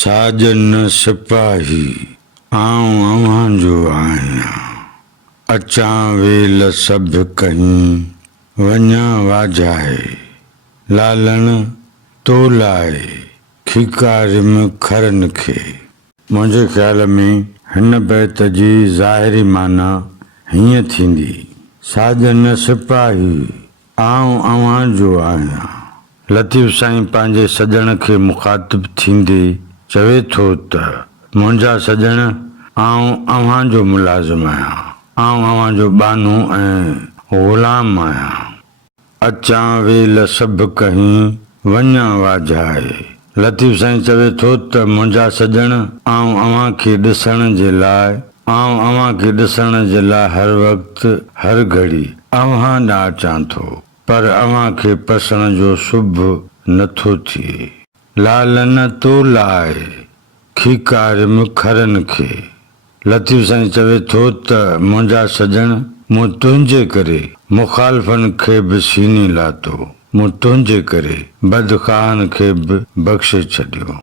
साजन सिपाही आऊं अव्हां जो आहियां, अचां वेल सभु कहीं वञा वाजाए, लालण तो लाए खिकारिम खरन खे। मुंहिंजे ख़्याल में हिन बैत जी ज़ाहिरी माना हीअं थींदी, साजन सिपाही आऊं अव्हां जो आहियां। लतीफ़ साईं पंहिंजे सजण खे मुखातिब थींदे चवे थो त मुंहिंजा सजण आऊं अव्हां जो मुलाज़िम आहियां, आऊं अव्हां जो बानो ऐं ग़ुलाम आहियां। अचां वेल सभु कहीं वञा वाजाए। लतीफ़ साईं चवे थो त मुंहिंजा सजण आऊं अव्हां खे ॾिसण जे लाइ हर वक़्तु हर घड़ी अव्हां ॾांहुं अचां थो, पर अव्हां खे पसण जो शुभ नथो थिए। लालण तो लाए खिकारिम खरन खे। लतीफ़ साईं चवे थो त मुंहिंजा सजण मूं तुंहिंजे करे मुखालिफ़नि खे बि सीने लाथो, मूं तुंहिंजे करे बदख़ाहनि खे बि बख़्शे छॾियो।